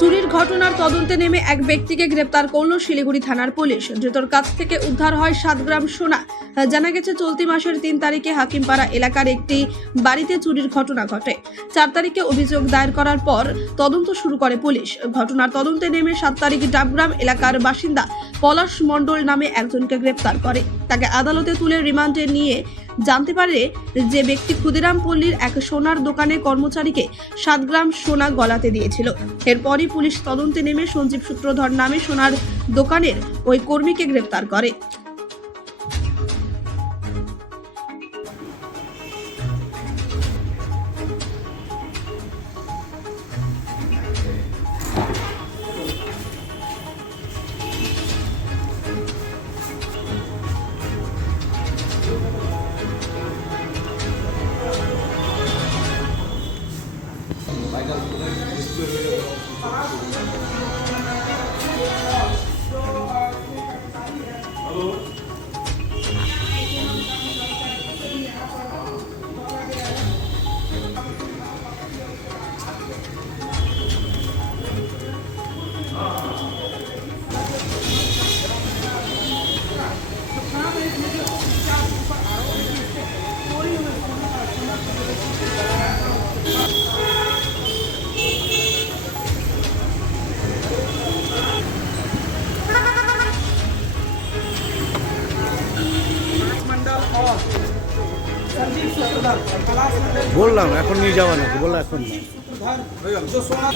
চুরির ঘটনার তদন্তে নেমে এক ব্যক্তিকে গ্রেপ্তার করল শিলিগুড়ি থানার পুলিশ। ধৃতর কাছ থেকে উদ্ধার হয় 7 গ্রাম সোনা। জানা গেছে চলতি মাসের 3 তারিখে হাকিমপাড়া এলাকার একটি বাড়িতে চুরির ঘটনা ঘটে। 4 তারিখে অভিযোগ দায়ের করার পর তদন্ত শুরু করে পুলিশ। ঘটনার তদন্তে নেমে 7 তারিখ ডাবগ্রাম এলাকার বাসিন্দা পলাশ মণ্ডল নামে একজনকে গ্রেপ্তার করে। তাকে আদালতে তুলে রিমান্ডে নিয়ে জানতে পারে যে ব্যক্তি ক্ষুদিরাম পল্লীর এক সোনার দোকানে কর্মচারীকে 7 গ্রাম সোনা গলাতে দিয়েছিল। এরপরই পুলিশ তদন্তে নেমে সঞ্জীব সূত্রধর নামে সোনার দোকানের ওই কর্মীকে গ্রেপ্তার করে। বললাম এখন নিয়ে যাওয়া নাকি, বললাম এখন जो सोना